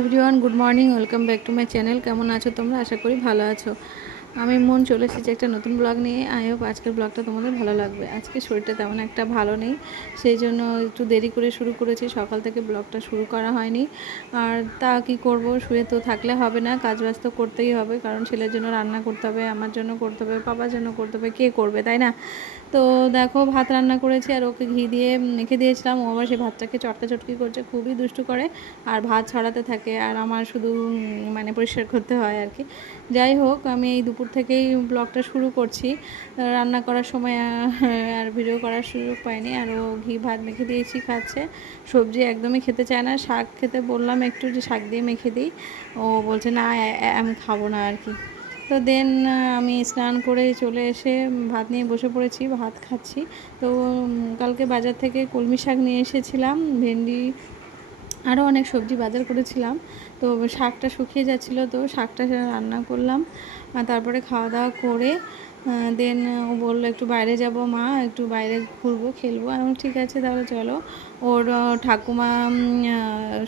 Everyone, good morning, welcome back to my channel. কেমন আছো তোমরা? আশা করি ভালো আছো। আমি মন চলে এসেছি একটা নতুন ব্লগ নিয়ে। আই হোপ আজকের ব্লগটা তোমাদের ভালো লাগবে। আজকে শরীরটা তেমন একটা ভালো নেই, সেই জন্য একটু দেরি করে শুরু করেছি। সকাল থেকে ব্লগটা শুরু করা হয়নি। আর তা কি করব? শুয়ে তো থাকলে হবে না, কাজ বাজ তো করতেই হবে। কারণ ছেলের জন্য রান্না করতে হবে, আমার জন্য করতে হবে, বাবার জন্য করতে হবে, কে করবে, তাই না? তো দেখো, ভাত রান্না করেছি আর ওকে ঘি দিয়ে মেখে দিয়েছিলাম। ও আবার সেই ভাতটাকে চটকা চটকি করছে, খুবই দুষ্টু করে। আর ভাত ছড়াতে থাকে, আর আমার শুধু মানে পরিষ্কার করতে হয় আর কি। যাই হোক, আমি এই দুপুর থেকেই ব্লগটা শুরু করছি। রান্না করার সময় আর ভিডিও করার সুযোগ পাইনি। আর ও ঘি ভাত মেখে দিয়েছি, খাচ্ছে। সবজি একদমই খেতে চায় না। শাক খেতে বললাম একটু যে শাক দিয়ে মেখে দিই। ও বলছে, না আমি খাব না আর কি। তো দেন আমি স্নান করে চলে এসে ভাত নিয়ে বসে পড়েছি, ভাত খাচ্ছি। তো কালকে বাজার থেকে কলমি শাক নিয়ে এসেছিলাম, ভেন্ডি আরও অনেক সবজি বাজার করেছিলাম। তো শাকটা শুকিয়ে যাচ্ছিল, তো শাকটা রান্না করলাম। তারপরে খাওয়া দাওয়া করে দেন ও বলল, একটু বাইরে যাব মা, একটু বাইরে ঘুরবো, খেলব। আমি ঠিক আছে, তাহলে চলো। ওর ঠাকুমা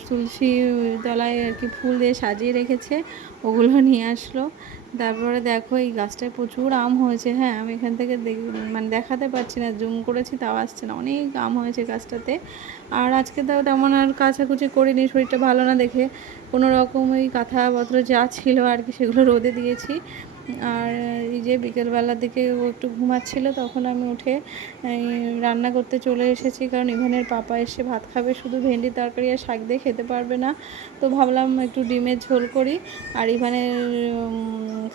তুলসী তলায় আর কি ফুল দিয়ে সাজিয়ে রেখেছে, ওগুলো নিয়ে আসলো। তারপরে দেখো, এই গাছটায় প্রচুর আম হয়েছে হ্যাঁ আমি এখান থেকে দেখ- মানে দেখাতে পারছি না, জুম করেছি, তাও আসছে না, অনেক আম হয়েছে গাছটাতে। আর আজকে তাও তেমন আর কাচাকুচি করিনি, শরীরটা ভালো না দেখে। কোনো রকম ওই কাঁথাপত্র যা ছিল আর কি, সেগুলো রোদে দিয়েছি। আর এই যে বিকেলবেলার দিকে ও একটু ঘুমাচ্ছিল, তখন আমি উঠে রান্না করতে চলে এসেছি। কারণ ইভানের পাপা এসে ভাত খাবে, শুধু ভেন্ডি তরকারি আর শাক দিয়ে খেতে পারবে না। তো ভাবলাম একটু ডিমের ঝোল করি আর ইভানের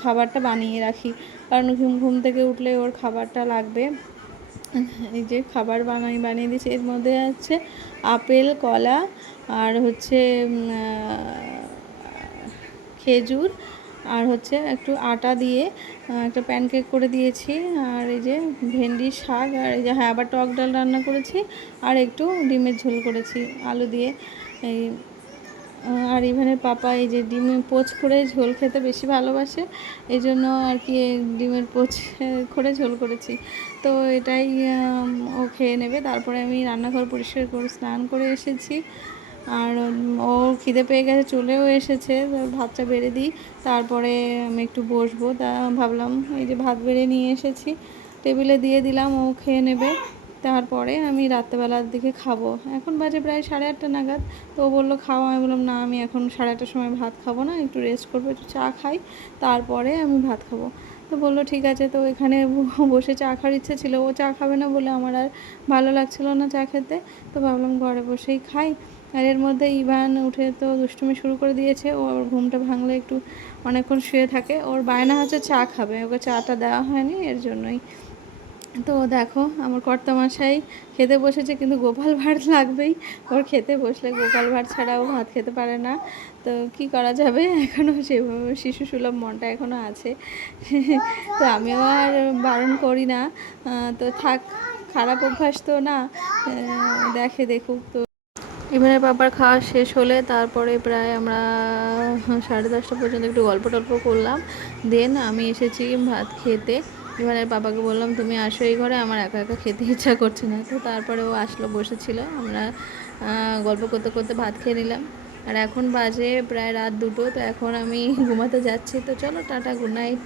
খাবারটা বানিয়ে রাখি। কারণ ঘুম ঘুম থেকে উঠলে ওর খাবারটা লাগবে। এই যে খাবার বানাই, বানিয়ে দিয়েছি। এর মধ্যে আছে আপেল, কলা আর হচ্ছে খেজুর আর হচ্ছে একটু আটা দিয়ে একটা প্যানকেক করে দিয়েছি। আর এই যে ভেন্ডি শাক আর এই যে হ্যাঁ আবার টক ডাল রান্না করেছি। আর একটু ডিমের ঝোল করেছি, আলু দিয়ে। এই আর ইভানের পাপা এই যে ডিমের পোচ করে ঝোল খেতে বেশি ভালোবাসে, এই জন্য আর কি ডিমের পোচ করে ঝোল করেছি। তো এটাই ও খেয়ে নেবে। তারপরে আমি রান্নাঘর পরিষ্কার করে স্নান করে এসেছি। আর ও খিদে পেয়ে গেছে, চলেও এসেছে। ভাতটা বেড়ে দিই, তারপরে আমি একটু বসবো। তা ভাবলাম, এই যে ভাত বেড়ে নিয়ে এসেছি, টেবিলে দিয়ে দিলাম, ও খেয়ে নেবে। তারপরে আমি রাত্রেবেলার দিকে খাব। এখন বাজে প্রায় সাড়ে আটটা নাগাদ। তো ও বলল খাওয়া আমি বললাম, না, আমি এখন সাড়ে আটটার সময় ভাত খাব না, একটু রেস্ট করব, একটু চা খাই। তারপরে আমি ভাত খাব। তো বলল, ঠিক আছে। তো এখানে বসে চা খাওয়ার ইচ্ছে ছিল। ও চা খাবে না বলে আমার আর ভালো লাগছিল না চা খেতে। তো ভাবলাম, ঘরে বসেই খাই। আর এর মধ্যে ইভান উঠে তো দুষ্টুমি শুরু করে দিয়েছে। ও আবার ঘুমটা ভাঙলে একটু অনেকক্ষণ শুয়ে থাকে। ওর বায়না হচ্ছে চা খাবে। ওকে চাটা দেওয়া হয়নি, এর জন্যই। তো দেখো, আমার কর্তামশাই খেতে বসেছে, কিন্তু গোপাল ভাঁড় লাগবেই। ওর খেতে বসলে গোপাল ভাঁড় ছাড়া ও ভাত খেতে পারে না। তো কি করা যাবে? এখনও সেভাবে শিশু সুলভ মনটা এখনও আছে। তো আমিও আর বারণ করি না। তো থাক, খারাপ অভ্যাস তো না। দেখে দেখুক তো। এবারে বাবার খাওয়া শেষ হলে তারপরে প্রায় আমরা সাড়ে দশটা পর্যন্ত একটু গল্প টল্প করলাম। দেন আমি এসেছি ভাত খেতে। এবারে বাবাকে বললাম, তুমি আসো এই ঘরে, আমার একা একা খেতে ইচ্ছা করছে না। তো তারপরে ও আসলো, বসেছিল। আমরা গল্প করতে করতে ভাত খেয়ে নিলাম। আর এখন বাজে প্রায় রাত দুটো, তো এখন আমি ঘুমাতে যাচ্ছি। তো চলো, টাটা গুড নাইট